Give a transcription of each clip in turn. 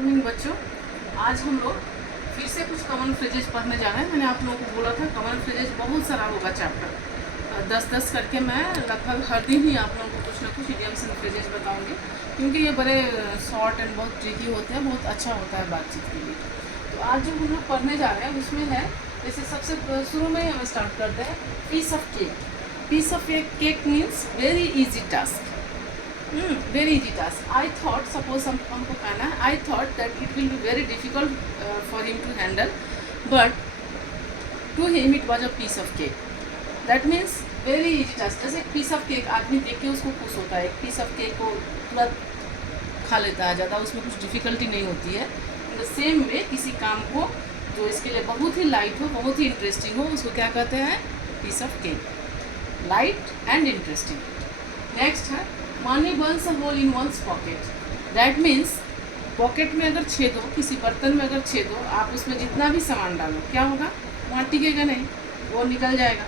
Afternoon बच्चों, आज हम लोग फिर से कुछ कॉमन फ्रेजेस पढ़ने जा रहे हैं। मैंने आप लोगों को बोला था कॉमन फ्रेजेस बहुत सारा होगा चैप्टर 10-10 करके मैं लगभग हर दिन ही आप लोगों को कुछ ना कुछ इडियम्स एंड फ्रेजेस बताऊंगी, क्योंकि ये बड़े शॉर्ट एंड बहुत ट्रिकी होते हैं, बहुत अच्छा होता है बातचीत के लिए। तो आज जो हम लोग पढ़ने जा रहे हैं उसमें है, जैसे सबसे शुरू में ही हम स्टार्ट करते हैं piece of cake. Piece of cake means very easy task. Very easy task. I thought, suppose हमको कहना है, I thought that it will be very difficult for him to handle, but to him it was a piece of cake. That means very easy task. जैसे एक piece of cake आदमी देख के उसको खुश होता है, एक piece of cake को तुरंत खा लेता है, ज़्यादा उसमें कुछ डिफ़िकल्टी नहीं होती है। इन द सेम वे किसी काम को जो इसके लिए बहुत ही लाइट हो, बहुत ही इंटरेस्टिंग हो, उसको क्या कहते हैं? piece of cake. Light and interesting. Next है money burns a hole in one's pocket. That means pocket में अगर छेद हो, किसी बर्तन में अगर छेद हो, आप उसमें जितना भी सामान डालो क्या होगा? वहाँ टिकेगा नहीं, वो निकल जाएगा।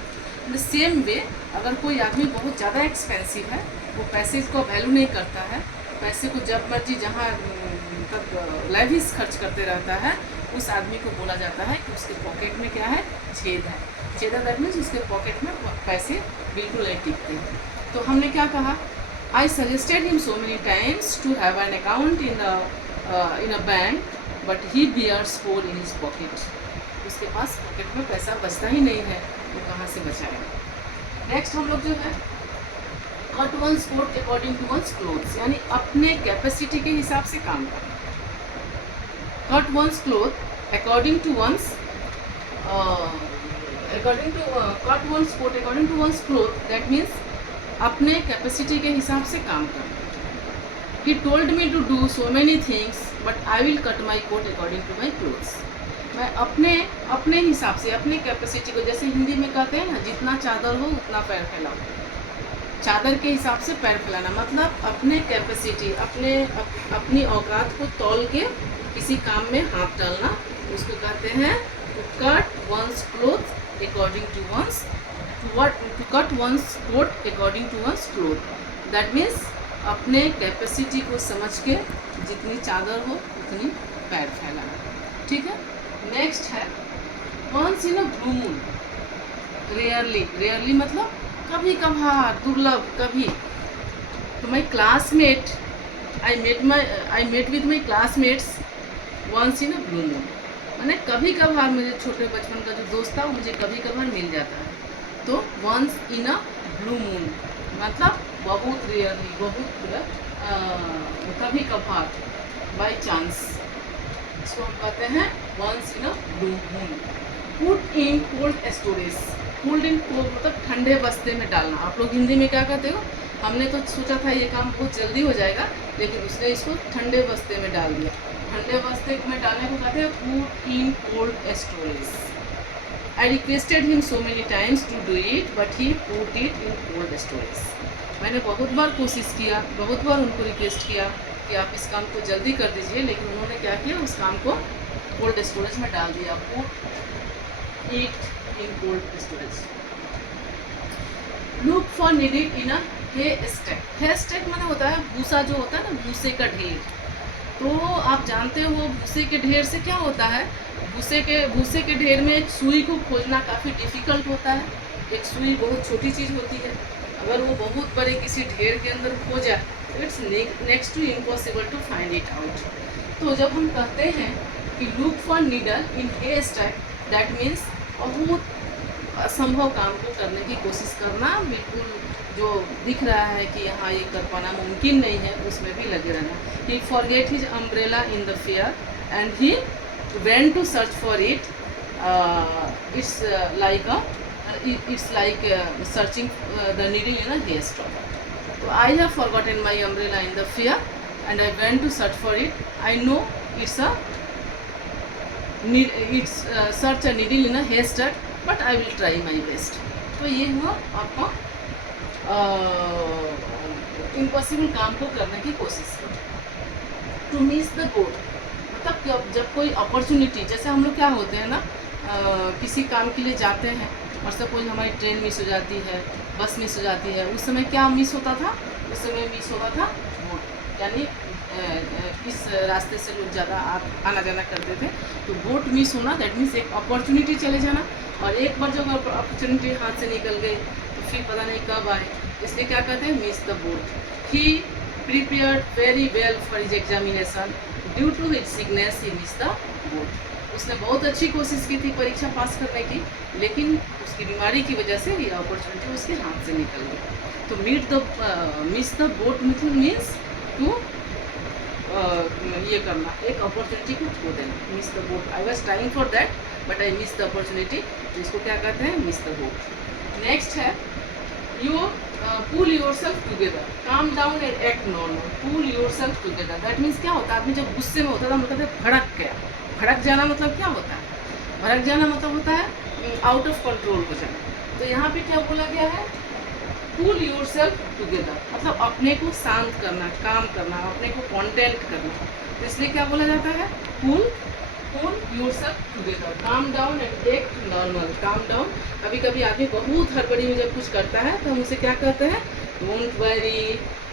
इन द सेम वे अगर कोई आदमी बहुत ज़्यादा एक्सपेंसिव है, वो पैसे को वैल्यू नहीं करता है, पैसे को जब मर्जी जहाँ तक लाइविस खर्च करते रहता है, उस आदमी को बोला जाता है कि उसके पॉकेट में क्या है? छेद है। छेद है दैट मीन्स उसके पॉकेट में पैसे बिल्कुल नहीं टिकते हैं। तो हमने क्या कहा? I suggested him so many times to have an account in a bank, but he bears hole in his pocket. उसके पास पॉकेट में पैसा बचता ही नहीं है, वो कहाँ से बचाएगा? नेक्स्ट हम लोग जो है cut one's coat according to one's clothes, यानी अपने कैपेसिटी के हिसाब से काम करना। Cut one's cloth according to one's cut one's coat according to one's cloth, that means अपने कैपेसिटी के हिसाब से काम करना। He told me to do so many things, but I will cut my coat according to my clothes. मैं अपने हिसाब से, अपने कैपेसिटी को, जैसे हिंदी में कहते हैं ना, जितना चादर हो उतना पैर फैलाओ। चादर के हिसाब से पैर फैलाना मतलब अपने कैपेसिटी, अपनी औकात को तौल के किसी काम में हाथ डालना, उसको कहते हैं to cut one's clothes according to one's to cut one's coat according to one's cloth. That means अपने कैपेसिटी को समझ के जितनी चादर हो उतनी पैर फैलाना। ठीक है। नेक्स्ट है once in a blue moon. Rarely मतलब कभी कभार, दुर्लभ, कभी। तो my classmate I met with my classmates once in a blue moon, मैंने कभी कभार मेरे छोटे बचपन का जो दोस्त था वो मुझे कभी कभार मिल जाता है। तो once in a blue moon मतलब बहुत रेयरली, बहुत कभी कभार, बाई चांस, इसको हम कहते हैं once in a blue moon. Put in cold storage. Cold in cold मतलब ठंडे बस्ते में डालना। आप लोग हिंदी में क्या कहते हो? हमने तो सोचा था ये काम बहुत जल्दी हो जाएगा, लेकिन उसने इसको ठंडे बस्ते में डाल दिया। ठंडे बस्ते में डालने को कहते हैं put in cold storage. I requested him so many times to do it, but he put it in cold storage. मैंने बहुत बार कोशिश किया, बहुत बार उनको रिक्वेस्ट किया कि आप इस काम को जल्दी कर दीजिए, लेकिन उन्होंने क्या किया? उस काम को कोल्ड स्टोरेज में डाल दिया। Put it in cold storage. Look for needle in a haystack. haystack माने होता है भूसा, जो होता है ना, भूसे का ढेर। तो आप जानते हो भूसे के ढेर से क्या होता है? भूसे के ढेर में एक सुई को खोजना काफ़ी डिफ़िकल्ट होता है। एक सुई बहुत छोटी चीज़ होती है, अगर वो बहुत बड़े किसी ढेर के अंदर खो जाए तो it's next to impossible to find it out. तो जब हम कहते हैं कि look for needle in haystack, that means बहुत असंभव काम को करने की कोशिश करना, बिल्कुल जो दिख रहा है कि यहाँ ये कर पाना मुमकिन नहीं है, उसमें भी लगे रहना। He forget his umbrella in the fair and he went to search for it. It's like searching the needle in a haystack. So I have forgotten my umbrella in the fair and I went to search for it. I know it's search a needle in a haystack, but I will try my best. तो ये हुआ आपका impossible काम को करने की कोशिश। To miss the goal मतलब जब कोई अपॉर्चुनिटी, जैसे हम लोग क्या होते हैं ना, किसी काम के लिए जाते हैं और सपोज हमारी ट्रेन मिस हो जाती है, बस मिस हो जाती है, उस समय क्या मिस होता था? उस समय मिस होता था बोट, यानी किस रास्ते से लोग ज़्यादा आना जाना करते थे। तो बोट मिस होना दैट मीन्स एक अपॉर्चुनिटी चले जाना, और एक बार जब अपॉर्चुनिटी हाथ से निकल गई तो फिर पता नहीं कब आए, इसलिए क्या कहते हैं, miss the boat. He prepared very well for his examination, due to his sickness he miss the boat. उसने बहुत अच्छी कोशिश की थी परीक्षा पास करने की, लेकिन उसकी बीमारी की वजह से ये अपॉर्चुनिटी उसके हाथ से निकल गई। तो miss the boat means to ये करना, एक अपॉर्चुनिटी को खो देना, miss the boat. I was trying for that but I miss the opportunity, तो इसको क्या कहते हैं, मिस द बोट। नेक्स्ट है you pull yourself together, calm down and act normal, pull yourself together that means क्या होता है, आदमी जब गुस्से में होता था मतलब भड़क गया। भड़क जाना मतलब क्या होता है, भड़क जाना मतलब होता है आउट ऑफ कंट्रोल हो जाना। तो यहाँ पे क्या बोला गया है, पुल योर सेल्फ टुगेदर, मतलब अपने को शांत करना, काम करना, अपने को कॉन्टेंट करना। तो इसलिए क्या बोला जाता है, pull yourself together, calm down and act normal. Calm down, कभी कभी आदमी बहुत हड़बड़ी में जब कुछ करता है तो हम उसे क्या कहते हैं, don't worry,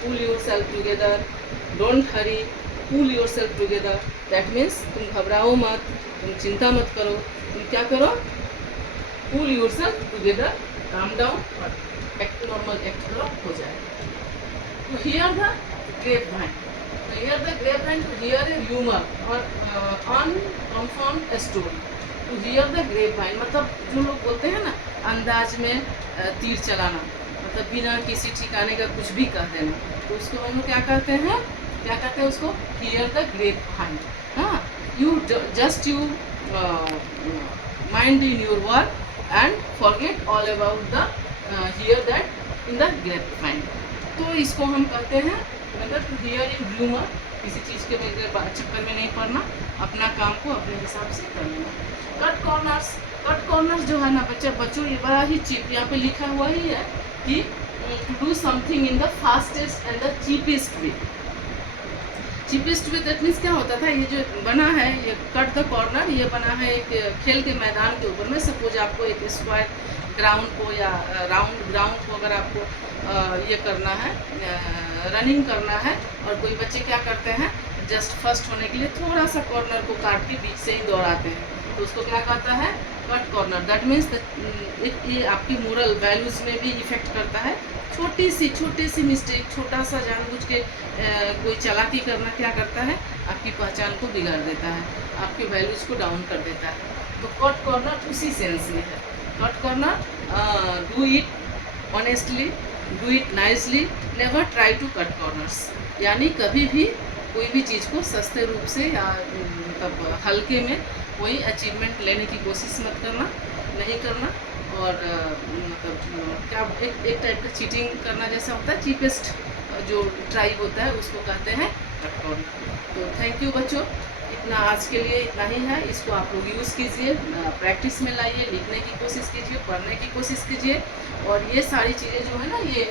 pull yourself together, don't hurry, pull yourself together. That means तुम घबराओ मत, तुम चिंता मत करो, तुम क्या करो, pull yourself together, calm down और एक्ट नॉर्मल, एक्ट करो, हो जाए। To hear the grapevine, to hear the grapevine, to hear a rumour और unconfirmed story. To hear the grapevine मतलब जो लोग बोलते हैं ना अंदाज में तीर चलाना, मतलब बिना किसी ठिकाने का कुछ भी कह देना, तो उसको हम लोग क्या कहते हैं, क्या कहते हैं उसको, हियर द ग्रेप वाइन। हाँ, you just you mind in your work and forget all about the hear that in the grapevine. तो इसको हम कहते हैं मतलब टू हियर इन ह्यूमर, किसी चीज़ के चक्कर में नहीं पड़ना, अपना काम को अपने हिसाब से कर लेना। कट कॉर्नर्स, कट कॉर्नर्स जो है ना बच्चों ये बड़ा ही चीप, यहाँ पे लिखा हुआ ही है कि to do something in the fastest and the cheapest way. Cheapest way that means क्या होता था, ये जो बना है ये कट द कॉर्नर, ये बना है एक खेल के मैदान के ऊपर में। सपोज आपको एक स्क्वायर ग्राउंड को या राउंड ग्राउंड को अगर आपको ये करना है, रनिंग करना है, और कोई बच्चे क्या करते हैं, जस्ट फर्स्ट होने के लिए थोड़ा सा कॉर्नर को काट के बीच से ही दौड़ाते हैं, तो उसको क्या कहता है, कट कॉर्नर। दैट मीन्स ये आपकी मोरल वैल्यूज़ में भी इफेक्ट करता है। छोटी सी मिस्टेक, छोटा सा जानबूझ के कोई चालाकी करना क्या करता है, आपकी पहचान को बिगाड़ देता है, आपके वैल्यूज़ को डाउन कर देता है। तो कट कॉर्नर उसी सेंस में है। Cut corner, do it honestly, do it nicely, never try to cut corners, यानी कभी भी कोई भी चीज़ को सस्ते रूप से या मतलब हल्के में कोई अचीवमेंट लेने की कोशिश मत करना, नहीं करना। और मतलब क्या एक टाइप का चीटिंग करना जैसा होता है, चीपेस्ट जो ट्राई होता है उसको कहते हैं कट कॉर्नर। तो थैंक यू बच्चों, इतना आज के लिए इतना ही है। इसको आप लोग यूज़ कीजिए, प्रैक्टिस में लाइए, लिखने की कोशिश कीजिए, पढ़ने की कोशिश कीजिए, और ये सारी चीज़ें जो है ना ये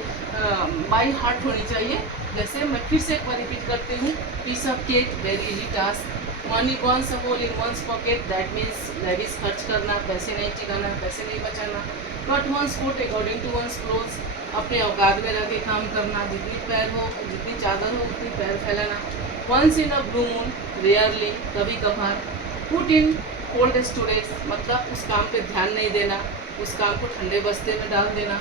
बाई हार्ट होनी चाहिए। जैसे मैं फिर से एक बार रिपीट करती हूँ, piece of cake very easy task, money one's a hole in one's pocket, that means lavish खर्च करना, पैसे नहीं टिकाना, पैसे नहीं बचाना। Not one's food according to one's clothes, अपने औकात में रह के काम करना, जितनी पैर हो, जितनी चादर हो उतनी पैर फैलाना। Once in a blue moon, rarely, कभी कभार। पुट इन कोल्ड स्टोरेज, मतलब उस काम पे ध्यान नहीं देना, उस काम को ठंडे बस्ते में डाल देना।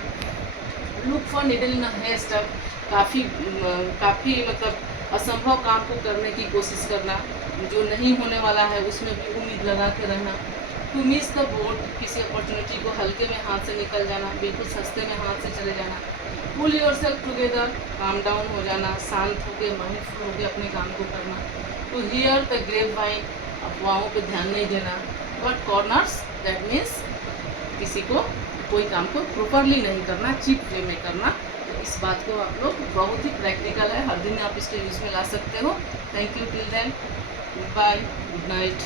Look for needle in a haystack, काफ़ी मतलब असंभव काम को करने की कोशिश करना, जो नहीं होने वाला है उसमें भी उम्मीद लगा के रहना। टू मिस द बोट, किसी अपॉर्चुनिटी को हल्के में हाथ से निकल जाना, बिल्कुल सस्ते में हाथ से चले जाना। Pull yourself together, calm down हो जाना, शांत होकर माइंडफुल होकर अपने काम को करना। To hear the grapevine, अफवाहों पे ध्यान नहीं देना। कट कॉर्नर्स, दैट मीन्स किसी को कोई काम को प्रॉपरली नहीं करना, चीप वे में करना। तो इस बात को आप लोग बहुत ही प्रैक्टिकल है, हर दिन आप इसके यूज़ में ला सकते हो। Thank you, till then, bye, good night.